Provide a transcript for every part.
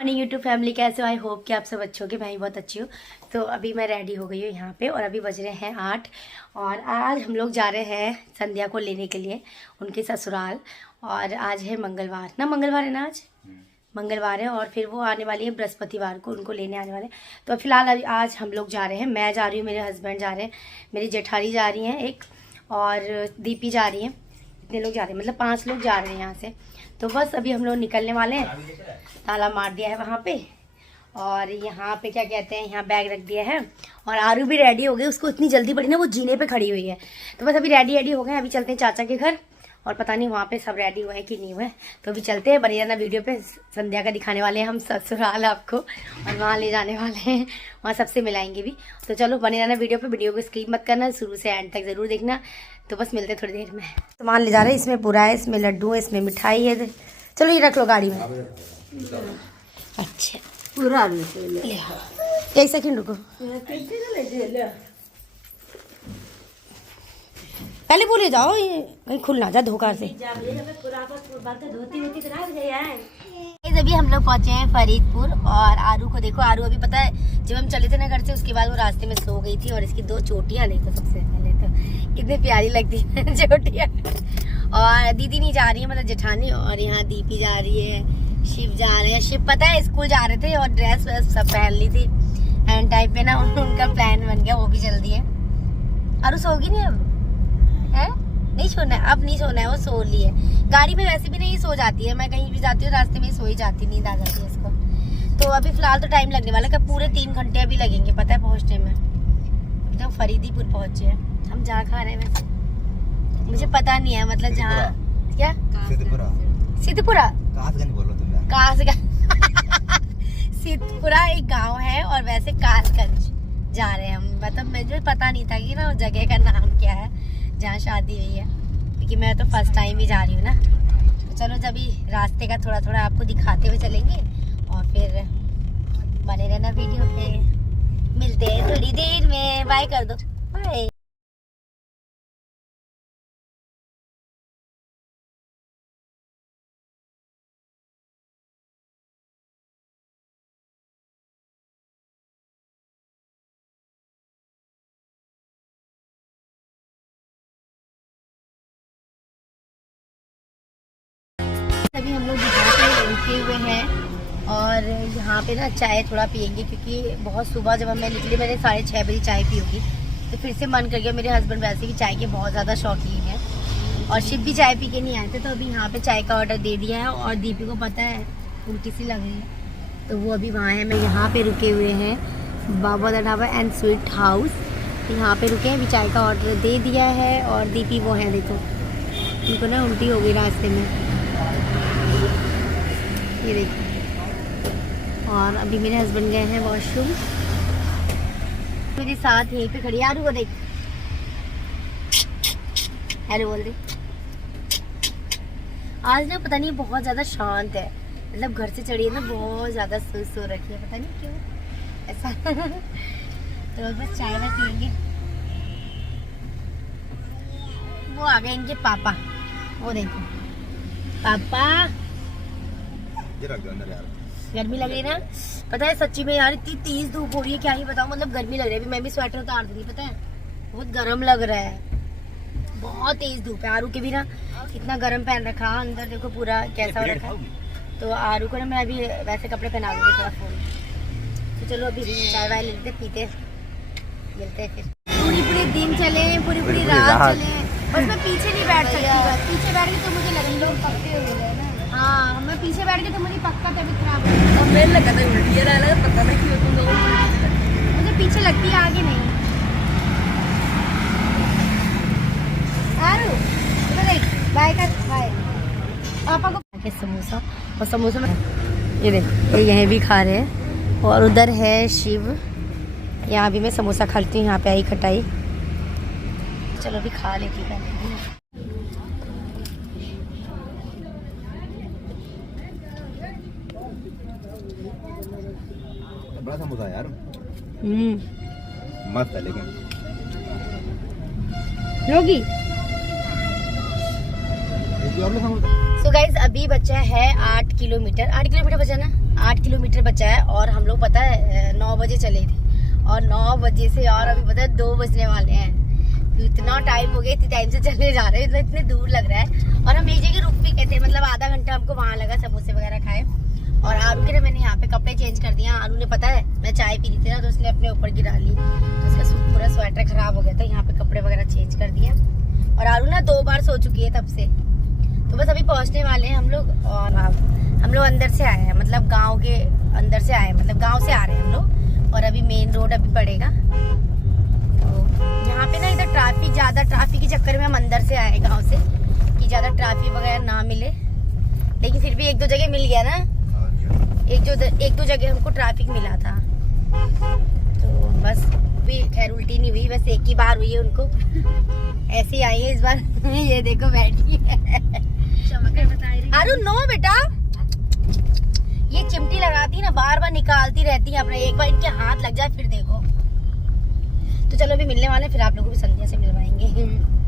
Morning YouTube family, कैसे हो? I hope कि आप सब अच्छे होगे। मैं बहुत अच्छी हूँ। तो अभी मैं रेडी हो गई हूँ यहाँ पे और अभी बज रहे हैं 8 और आज हम लोग जा रहे हैं संध्या को लेने के लिए उनके ससुराल। और आज है मंगलवार ना, मंगलवार है ना, आज मंगलवार है और फिर वो आने वाली है बृहस्पतिवार को, उनको लेने आने वाले। तो फिलहाल आज हम लोग जा रहे हैं, मैं जा रही हूँ, मेरे हस्बैंड जा रहे हैं, मेरी जेठानी जा रही हैं एक, और दीपी जा रही है। इतने लोग जा रहे हैं, मतलब 5 लोग जा रहे हैं यहाँ से। तो बस अभी हम लोग निकलने वाले हैं। ताला मार दिया है वहाँ पे और यहाँ पे क्या कहते हैं, यहाँ बैग रख दिया है। और आरू भी रेडी हो गई, उसको इतनी जल्दी पड़ी ना, वो जीने पे खड़ी हुई है। तो बस अभी रेडी हो गए, अभी चलते हैं चाचा के घर। और पता नहीं वहाँ पे सब रेडी हुए हैं कि नहीं हुए, तो अभी चलते हैं। बनी रहना वीडियो पे, संध्या का दिखाने वाले हैं हम ससुराल आपको, और वहाँ ले जाने वाले हैं, वहाँ सबसे मिलाएंगे भी। तो चलो बनी रहना वीडियो पे, वीडियो को स्किप मत करना, शुरू से एंड तक जरूर देखना। तो बस मिलते हैं थोड़ी देर में। सामान ले जा रहे हैं, इसमें पूरा है, इसमें लड्डू है, इसमें मिठाई है। चलो ये रख लो गाड़ी में। अच्छा पूरा एक सेकंड रुको, पहले बोले जाओ, ये कहीं खुल ना जाए धोखा से। अभी हम लोग पहुंचे हैं फरीदपुर और आरू को देखो, आरू अभी पता है जब हम चले थे ना घर से, उसके बाद वो रास्ते में सो गई थी। और इसकी 2 चोटियां देखो, सबसे पहले तो कितनी प्यारी लगती है चोटियां। और दीदी नहीं जा रही है, मतलब जेठानी। और यहाँ दीपी जा रही है, शिव जा रहे हैं। शिव पता है स्कूल जा रहे थे और ड्रेस वैस सब पहन ली थी एंड टाइप पे ना, उनका प्लान बन गया, वो भी जल्दी है। आरू सोगी नहीं अब है? नहीं सोना है अब, नहीं सोना है, वो सो ली है। गाड़ी में वैसे भी नहीं सो जाती है, मैं कहीं भी जाती हूँ रास्ते में सो ही जाती, नींद आ जाती है इसको। तो अभी फिलहाल तो टाइम लगने वाला है, पूरे 3 घंटे अभी लगेंगे पता है पहुँचने में। एकदम फरीदीपुर पहुँचे हैं हम। जहाँ खा रहे हैं वैसे मुझे पता नहीं है, मतलब जहाँ क्या सिद्धपुरा सिद्धपुरा एक गाँव है और वैसे कासगंज जा रहे हैं हम। मतलब मुझे पता नहीं था कि ना जगह का नाम क्या है जहाँ शादी हुई है, क्योंकि मैं तो फर्स्ट टाइम ही जा रही हूँ ना। तो चलो जब रास्ते का थोड़ा थोड़ा आपको दिखाते हुए चलेंगे और फिर बने रहना वीडियो पे। मिलते हैं थोड़ी देर में, बाय कर दो, बाय। अभी हम लोग रुके हुए हैं और यहाँ पे ना चाय थोड़ा पियेंगे, क्योंकि बहुत सुबह जब मैं निकली, मैंने 6:30 बजे चाय पी होगी, तो फिर से मन कर गया। मेरे हस्बैंड वैसे भी चाय के बहुत ज़्यादा शौकीन है और शिव भी चाय पी के नहीं आए थे, तो अभी यहाँ पे चाय का ऑर्डर दे दिया है। और दीपी को पता है उल्टी सी लग रही है, तो वो अभी वहाँ है। मैं यहाँ पे रुके हुए हैं बाबा दा ढाबा एंड स्वीट हाउस, यहाँ पे रुके हैं। अभी चाय का ऑर्डर दे दिया है और दीपी वो है, देखो उनको ना उल्टी हो गई रास्ते में, ये देखो। और अभी मेरे हस्बैंड गए हैं वॉशरूम, मेरे साथ यहीं पे खड़ी। आरू को देख, हेलो बोल दे। आज ना पता नहीं बहुत ज्यादा शांत है, मतलब घर से चढ़ी है ना, बहुत ज्यादा सो रखी है, पता नहीं क्यों ऐसा। तो बस चाय वाय पियेंगे। वो आ गए इनके पापा, वो देखो पापा। यार गर्मी लग रही है ना, पता है सच्ची में यार, इतनी तेज धूप हो रही है, क्या ही बताऊं। मतलब गर्मी लग रही है, अभी मैं भी स्वेटर उतार दूंगी, पता है बहुत गर्म लग रहा है, बहुत तेज धूप है। आरू के भी ना इतना गर्म पहन रखा, अंदर देखो पूरा कैसा हो रखा है। तो आरू को ना मैं अभी वैसे कपड़े पहना दूंगी थोड़ा फोन। तो चलो अभी चाय वाय लेते पीते मिलते हैं फिर। पूरी दिन चले, पूरी रात चले, बस मैं पीछे नहीं बैठ सकती। पीछे बैठ के तो मुझे लगेंगे लोग पक्के हो गए ना। हाँ मैं पीछे बैठ के तो मुझे पक्का तबीयत खराब हो गई। मेरे लगा था उल्टी लगा, पता नहीं क्यों तुम लोगों मुझे पीछे लगती है, आगे नहीं। आरू देख, बाय कर, बाय। पापा को समोसा, और समोसा में ये देख, ये यहीं भी खा रहे हैं। और उधर है शिव, यहाँ भी मैं समोसा खाती हूँ, यहाँ पे आई खटाई। चलो अभी खा लेती हूँ। बड़ा समोसा यार, मस्त है लेकिन लोगी। सो गाइज अभी बचा है 8 किलोमीटर, 8 किलोमीटर बचा ना, 8 किलोमीटर बचा है और हम लोग पता है 9 बजे चले थे और 9 बजे से और अभी पता है 2 बजने वाले हैं। इतना टाइम हो गया, इतने टाइम से चले जा रहे हैं, इतने दूर लग रहा है। और हम एक जगह रुक भी गए थे, मतलब आधा घंटा हमको वहाँ लगा समोसे वगैरह खाए। और आरू के ना मैंने यहाँ पे कपड़े चेंज कर दिया। आरू ने पता है मैं चाय पी रही थी ना तो उसने अपने ऊपर गिरा ली, तो उसका पूरा स्वेटर खराब हो गया था। यहाँ पे कपड़े वगैरह चेंज कर दिया और आरू ना 2 बार सो चुकी है तब से। तो बस अभी पहुँचने वाले हैं हम लोग। और हम लोग अंदर से आए हैं, मतलब गाँव के अंदर से आए हैं, मतलब गाँव से आ रहे हैं हम लोग। और अभी मेन रोड अभी पड़ेगा। यहाँ पे ना इधर ट्रैफिक के चक्कर में हम अंदर से आए गांव से कि ज़्यादा ट्रैफिक वगैरह ना मिले। लेकिन फिर भी 1-2 जगह मिल गया ना, एक दो जगह हमको ट्रैफिक मिला था। तो बस भी खैर उल्टी नहीं हुई, बस एक ही बार हुई है उनको। ऐसे ही आई है इस बार। ये देखो बैठी है। अरे नो बेटा, ये चिमटी लगाती ना बार बार निकालती रहती है अपना, एक बार इनके हाथ लग जाए फिर देखो। तो चलो अभी मिलने वाले, फिर आप लोगों को भी संध्या से मिलवाएंगे।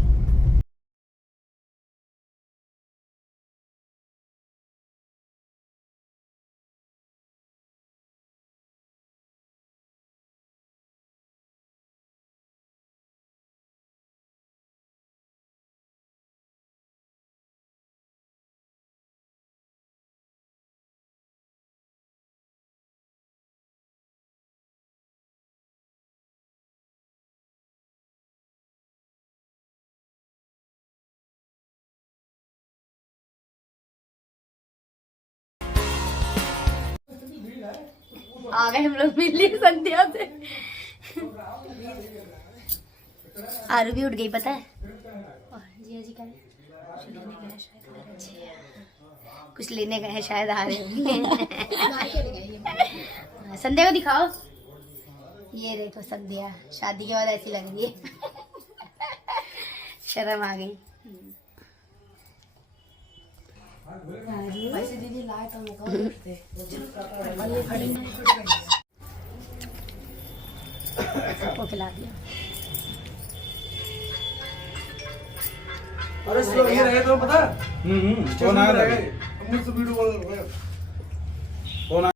आ गए हम लोग मिल लिए संध्या से। आरू भी उठ गई पता है। और जी का कुछ लेने गए हैं शायद, आ रहे होंगे। संध्या को दिखाओ, ये देखो संध्या शादी के बाद ऐसी लग रही है। शर्म आ गई। वैसे दीदी लाए तो सबको खिला दिया। अरे स्लो ये रहे तो पता कौन आ रहा है मुझसे वीडियो कॉल कर रहा है कौन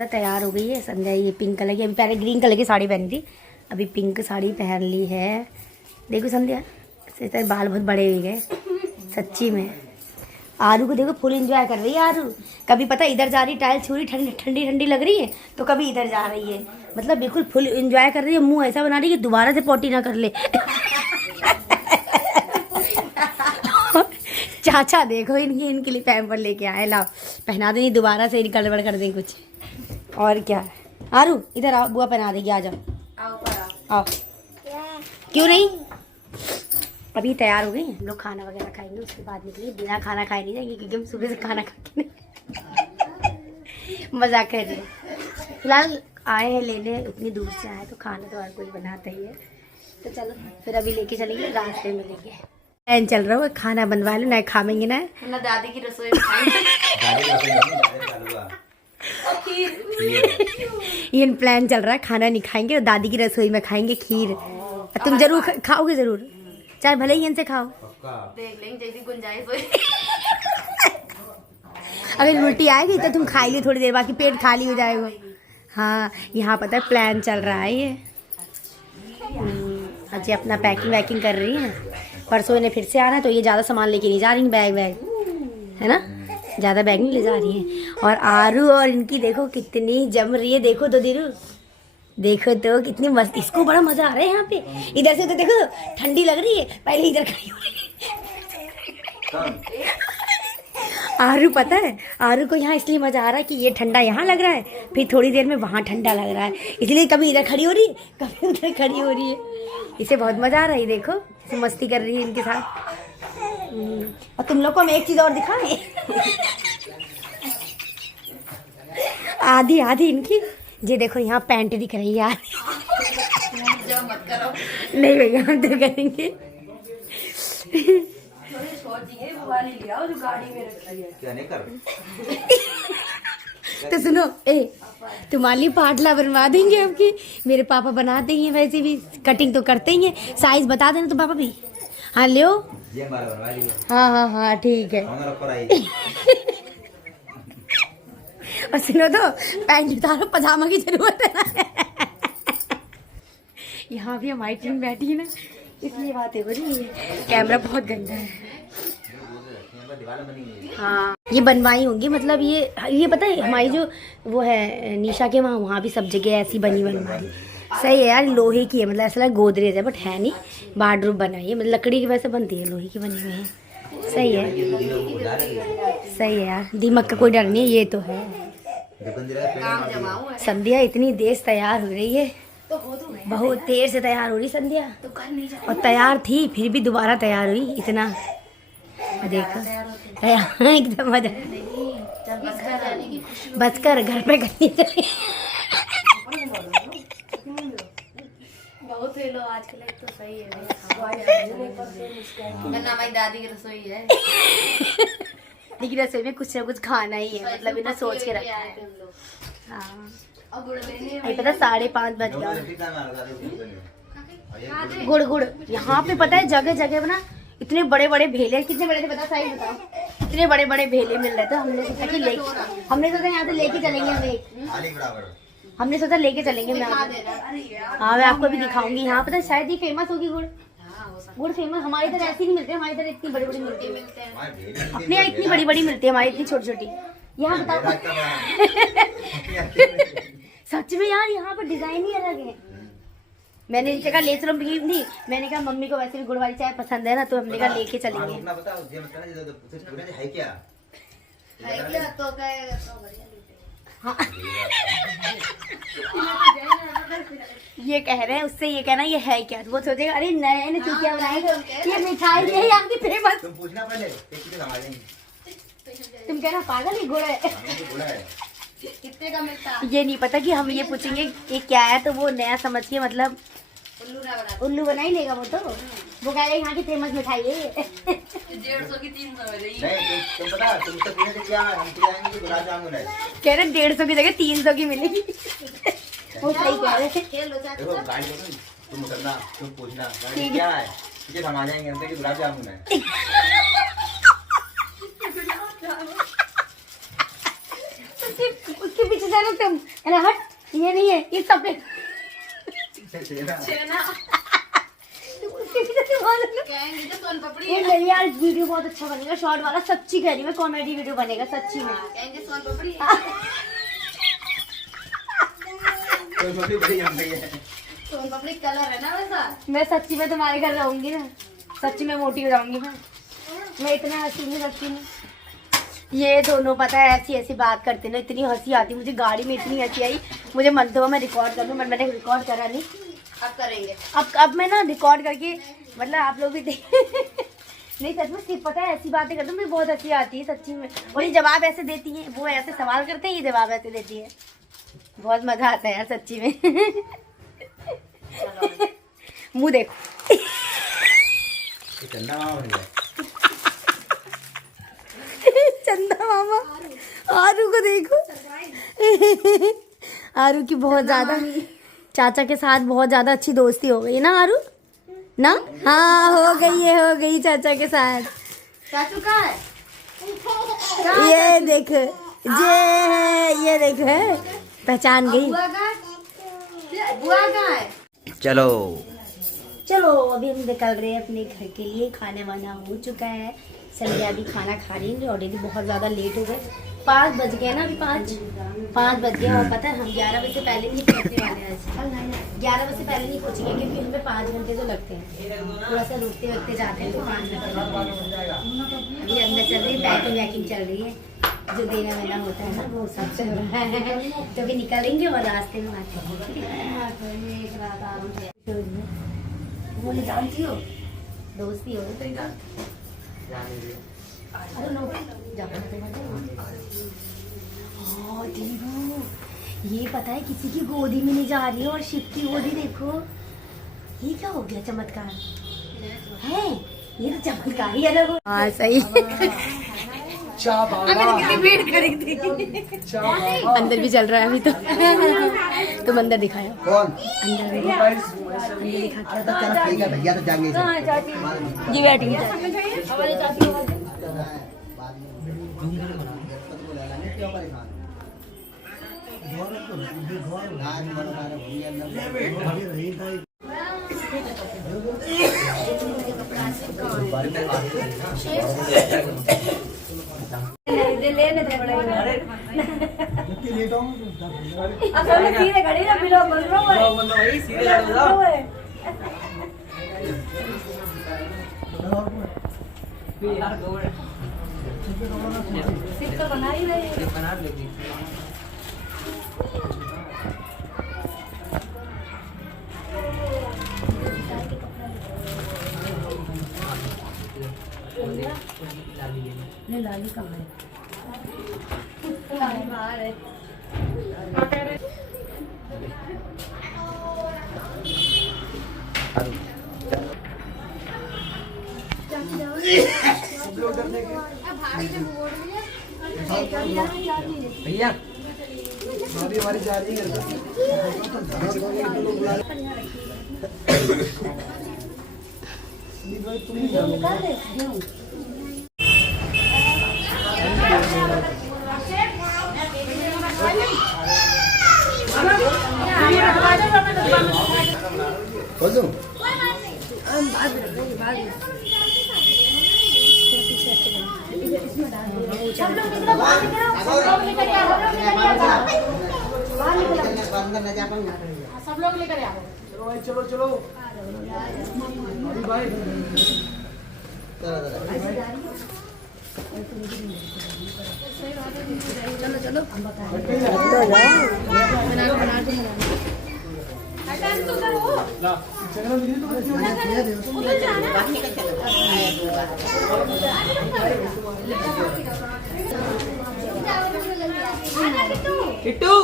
तैयार हो गई है संध्या। ये पिंक कलर की, अभी पहले ग्रीन कलर की साड़ी पहनी थी, अभी पिंक साड़ी पहन ली है। देखो संध्या से बाल बहुत बड़े हो गए सच्ची में। आरू को देखो फुल एंजॉय कर रही है आरू। कभी पता इधर जा रही, टाइल छू रही, ठंडी ठंडी ठंडी लग रही है, तो कभी इधर जा रही है, मतलब बिल्कुल फुल एंजॉय कर रही है। मुंह ऐसा बना रही है कि दोबारा से पॉटी ना कर ले। चाचा देखो इनके लिए पैम्पर लेके आए, लाओ पहना दे, नहीं दोबारा से गड़बड़ कर दें कुछ। और क्या आरू इधर आओ, बुआ पहना देगी, आ जाओ आओ। क्यों नहीं, अभी तैयार हो गई हम लोग, खाना वगैरह खाएंगे उसके बाद निकलेंगे। बिना खाना खाए नहीं जाएंगे क्योंकि हम सुबह से खाना खा के नहीं। मजाक कर रही है। फिलहाल आए हैं लेने, इतनी दूर से आए तो खाना तो हर कोई बनाता ही है। तो चलो फिर अभी लेके चलेंगे, रास्ते में मिलेंगे। प्लान चल रहा है खाना बनवा लो, ना खाएंगे ना दादी की रसोई ये प्लान चल रहा है, खाना नहीं खाएंगे और दादी की रसोई में खाएंगे खीर। तुम जरूर खाओगे, जरूर चाहे भले ही इनसे खाओ, देख लेंगे जैसी गुंजाइश हो। अगर उल्टी आएगी तो तुम खा ली थोड़ी देर, बाकी पेट खाली हो जाएगा। हाँ यहाँ पता है प्लान चल रहा है ये। अजय अपना पैकिंग वैकिंग कर रही है, परसों इन्हें फिर से आना है तो ये ज़्यादा सामान लेके नहीं जा रही, बैग है ना, ज़्यादा बैग नहीं ले जा रही हैं। और आरू और इनकी देखो कितनी जम रही है, देखो तो दीरू, देखो तो कितनी मस्त, इसको बड़ा मजा आ रहा है यहाँ पे। इधर से तो देखो ठंडी लग रही है, पहले इधर खड़ी हो रही है। आरू पता है, आरू को यहाँ इसलिए मजा आ रहा है कि ये ठंडा यहाँ लग रहा है, फिर थोड़ी देर में वहाँ ठंडा लग रहा है, इसलिए कभी इधर खड़ी हो रही है कभी उधर खड़ी हो रही है। इसे बहुत मजा आ रहा है, देखो मस्ती कर रही है इनके साथ। और तुम लोग को हम एक चीज और दिखाएं। आधी आधी इनकी। ये देखो यहाँ पैंट दिख रही है यार। मत करो। नहीं भैया हम तो करेंगे। तो सुनो तुम्हारे लिए पाटला बनवा देंगे आपकी। मेरे पापा बना देंगे, वैसे भी कटिंग तो करते ही हैं। साइज बता देना तो पापा भी। हाँ लियो। हाँ हाँ हाँ ठीक है। और सुनो तो पैंट उतारो, पजामा की जरूरत है ना। यहाँ भी हमारी टीम बैठी है ना, इसलिए बातें हो रही है। कैमरा बहुत गंदा है। हाँ ये बनवाई होंगी, मतलब ये पता है हमारी जो वो है निशा के वहाँ भी सब जगह ऐसी बनी बनवाई। सही है यार, लोहे की है, मतलब ऐसा लगा गोदरेज है बट है नहीं। वार्डरोब बनाई है, मतलब लकड़ी की वैसे बनती है, लोहे की बनी हुई है। सही है, सही है यार, दीमक का कोई डर नहीं है। ये तो है। संध्या इतनी देर तैयार हो रही है, बहुत देर से तैयार हो रही संध्या, और तैयार थी फिर भी दोबारा तैयार हुई। इतना देखो तैयार एकदम मजा। बस कर घर पे करनी चाहिए। बहुत ही लो आजकल तो सही है। हमारी दादी की रसोई है। लेकिन रसोई में कुछ ना कुछ खाना ही है, मतलब इन्हें सोच के रखा है। हाँ पता 5:30 बज गया। गुड़ गुड़ यहाँ पे पता है जगह जगह ना इतने बड़े बड़े भेले। कितने बड़े थे बता, सही बताओ। इतने बड़े बड़े भेले मिल रहे थे। हमने सोचा कि हमने सोचा यहाँ से लेके चलेंगे हम हमने सोचा लेके चलेंगे। हाँ मैं आपको भी दिखाऊंगी। यहाँ पता शायद ये फेमस होगी गुड़। गुड़ फेमस हमारी इधर ऐसी नहीं मिलती। हमारी इधर इतनी बड़ी बड़ी मिलती है। अपने यहाँ इतनी बड़ी बड़ी मिलती है, हमारी इतनी छोटी छोटी। यहाँ बताओ। सच में यार यहाँ पर डिजाइन ही अलग है। मैंने इनसे कहा ले चलो नहीं, मैंने कहा मम्मी को वैसे भी गुड़ वाली चाय पसंद है ना, तो हमने कहा लेके चलेंगे। हाँ ये कह रहे हैं उससे, ये कहना ये है क्या, वो सोचेगा अरे नए ने चुटिया बनाए, ये मिठाई है आपकी फेमस। तुम पूछना पहले तुम कहना पागल ही गुड़ है। कितने का मिलता है? ये नहीं पता कि हम ये पूछेंगे ये क्या है, तो वो नया समझ के मतलब उल्लू बना ही लेगा। वो तो वो कह रहे यहाँ की फेमस मिठाई है। 150 की 300 में रही। कह रहे 150 की जगह 300 की मिलेगी। वो सही कह रहे हैं। उसके पीछे जाना तुम, अरे हट, ये नहीं है, ये सफेद नहीं यार वीडियो बहुत अच्छा बनेगा, शॉर्ट वाला। सच्ची कह रही मैं, कॉमेडी वीडियो बनेगा सच्ची में। सोन पापड़ी कलर है ना वैसा। मैं सच्ची में तुम्हारे घर रहूंगी ना, सच्ची में मोटी हो जाऊंगी मैं इतना हंसी नहीं रखती हूँ। ये दोनों पता है ऐसी ऐसी बात करते ना, इतनी हंसी आती मुझे। गाड़ी में इतनी हंसी आई, मुझे मन तो मैं रिकॉर्ड कर लूँ, मैंने रिकॉर्ड करा नहीं। अब करेंगे। अब मैं ना रिकॉर्ड करके मतलब आप लोग भी देख। नहीं सच में सिर्फ पता है ऐसी बातें करते मुझे बहुत हंसी आती है सच्ची में। और ये जवाब ऐसे देती हैं, वो ऐसे सवाल करते हैं, ये जवाब ऐसे देती है। बहुत मजा आता है यार सच्ची में। मुँह देखो। चंदा मामा आरू को देखो। आरू की बहुत ज्यादा चाचा के साथ बहुत ज्यादा अच्छी दोस्ती हो गई ना आरू ना। हाँ हो गई चाचा के साथ। चाचू कहाँ है? ये देख ये देख पहचान गई। बुआ कहाँ है? चलो अभी हम निकल रहे हैं अपने घर के लिए। खाना वाना हो चुका है, संध्या भी खाना खा रही है। ऑलरेडी बहुत ज़्यादा लेट हो गए, 5 बज गए ना, अभी 5 बज गए। और पता है हम 11 बजे से पहले नहीं पहुँचने वाले हैं आज। 11 बजे से पहले नहीं पहुँचेंगे क्योंकि हमें 5 घंटे तो लगते हैं। थोड़ा सा रुकते वकते जाते हैं तो 5 घंटे। अभी अंदर चल रही है, पैकिंग चल रही है, जो देना वेना होता है ना वो सब चल रहा है। तो अभी निकलेंगे और रास्ते में आते हैं। बोले जानती हो दोस्ती हो तो अरे नो ये पता है किसी की गोदी में नहीं जा रही है और शिव की गोदी देखो। ये क्या हो गया चमत्कार है? ये तो चमत्कार ही अलग हो। हाँ सही। अंदर भी चल रहा है अभी तो। तुम अंदर दिखाया अंदर जी बैठी लाली कहाँ है? भैया भाभी हमारी जा रही है। सब लोग लेकर आओ। चलो चलो भाई चलो चलो किट्टू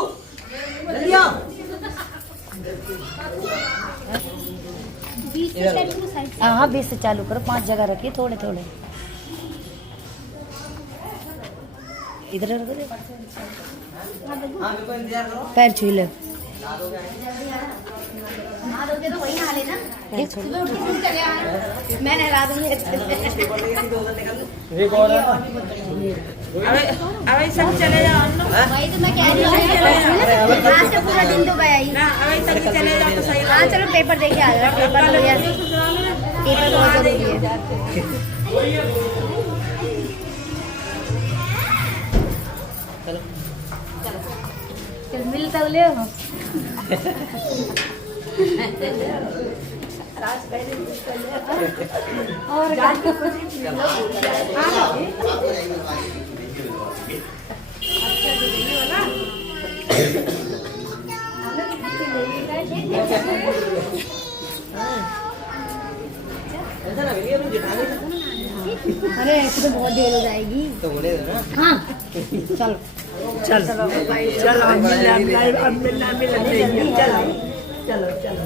हाँ 20 से चालू करो, 5 जगह रखिए थोड़े थोड़े। इधर रखो, पैर छू ले। तो वही नहा लेना, मैं नहला दूंगी। अभी सब चले जाओ। वही तो मैं कह रही हूँ, आज से पूरा दिन तो गया ही। अभी सब चले जाओ तो सही। हाँ चलो पेपर देके आ जाओ, पेपर हो गया, पेपर बहुत जरूरी है। चल मिलता ले और अरे ऐसे तो बहुत देर हो जाएगी तो बोले ना। हाँ चलो चल चलो चलो चलो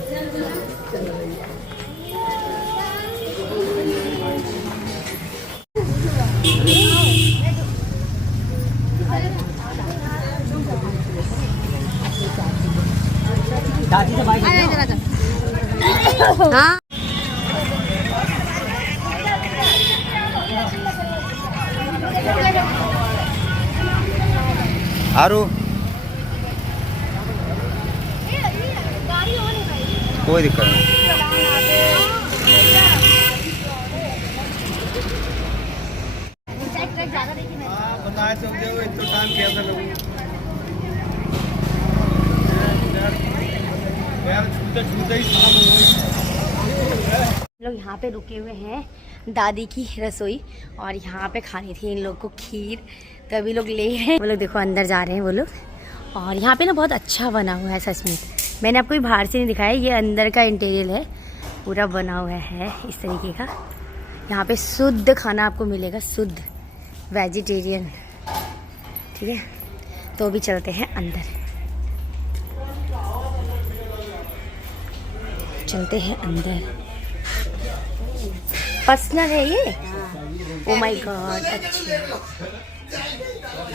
दादी से बाइक हाँ आरू कोई दिक्कत नहीं। बताए तो इतना टाइम किया था लोग यहाँ पे रुके हुए हैं दादी की रसोई, और यहाँ पे खानी थी इन लोग को खीर, तो अभी लोग ले हैं। वो लोग देखो अंदर जा रहे हैं वो लोग। और यहाँ पे ना बहुत अच्छा बना हुआ है सच में, मैंने आपको बाहर से नहीं दिखाया, ये अंदर का इंटीरियर है, पूरा बना हुआ है इस तरीके का। यहाँ पे शुद्ध खाना आपको मिलेगा, शुद्ध वेजिटेरियन, ठीक है। तो भी चलते हैं अंदर। चलते हैं अंदर। पर्सनल है ये? ओ माय गॉड, अच्छा।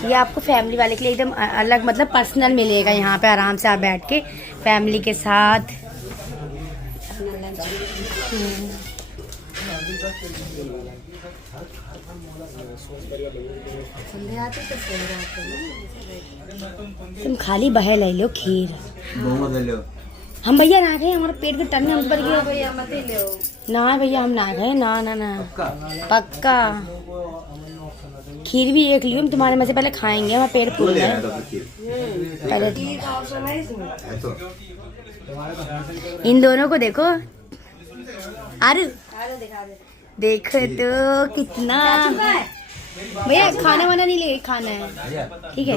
ये आपको फैमिली वाले के लिए एकदम अलग मतलब पर्सनल मिलेगा। यहाँ पे आराम से आप बैठ के फैमिली के साथ। तुम खाली बहे ले लो खीर। हम भैया ना गए, हमारे पेट के टन्ने हम पर गए ना भैया, हम ना गए ना ना ना पक्का। खीर भी एक लियो, हम तुम्हारे में से पहले खाएंगे, हमारा पेट फूल है पहले। इन दोनों को देखो, अरे देखो तो कितना। भैया खाना वाना नहीं ले, खाना है ठीक है।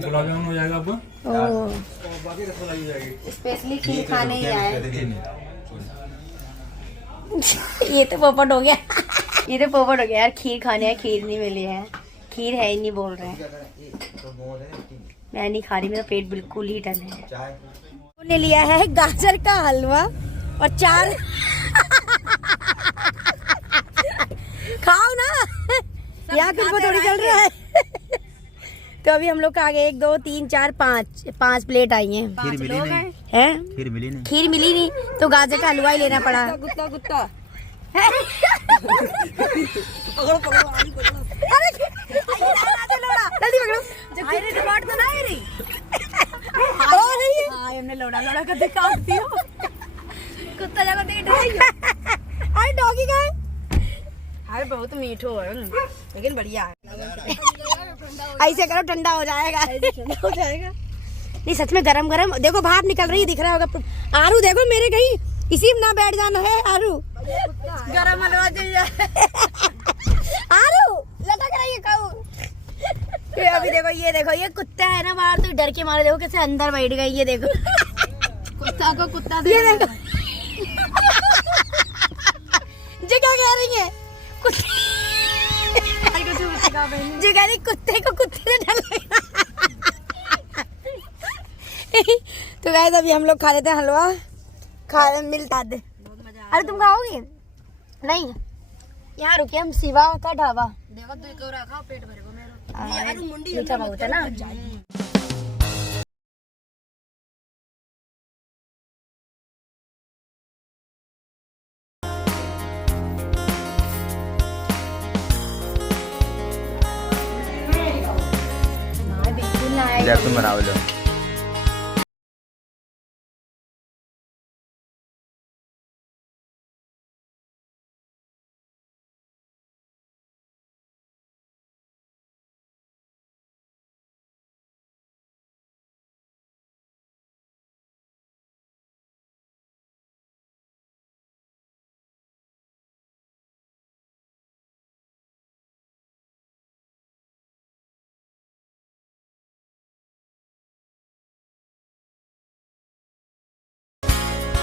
गुलाब जामुन हो जाएगा आपको। स्पेशली खीर खाने ही आए। ये तो पोपट हो गया, ये तो पोपट हो गया यार। खीर खाने है, खीर नहीं मिली है, खीर है ही नहीं बोल रहे हैं। मैं नहीं खा रही, मेरा पेट बिल्कुल ही टन है। ने लिया है गाजर का हलवा और 4 खाओ ना, यहाँ तुमको थोड़ी चल रहा है। तो अभी हम लोग का आगे 1 2 3 4 5 प्लेट आई हैं। खीर मिली नहीं है? खीर मिली नहीं। खीर मिली नहीं तो गाजर का हलवा ही लेना पड़ा। गुत्ता गुत्ता हमने लोड़ा लोड़ा कर दिखाती हो। कुत्ता जगह देख अरे डॉगी का अरे बहुत मीठो है लेकिन बढ़िया है। ऐसे करो ठंडा हो जाएगा, ठंडा हो जाएगा। नहीं सच में गरम गरम देखो, बाहर निकल रही दिख रहा होगा। आरू देखो मेरे कहीं इसी में ना बैठ जाना है। आरू गरम हलवा चाहिए। आरू लटक रही है काऊ। ये अभी देखो, ये देखो, ये कुत्ता है ना बाहर, तो डर के मारे देखो कैसे अंदर बैठ गई। ये देखो कुत्ता को कुत्ता ये देखो जी क्या कह रही है जो कह रही कुत्ते को कुत्ते ने डर लगा। तो गाइस अभी हम लोग खा लेते हैं हलवा, खा मिलता दे। अरे तुम खाओगी? नहीं, यहाँ रुके हम शिवा का ढाबा। देखो तो रखा पेट भरे मीठा बहुत है ना। तुम बनाओ लो।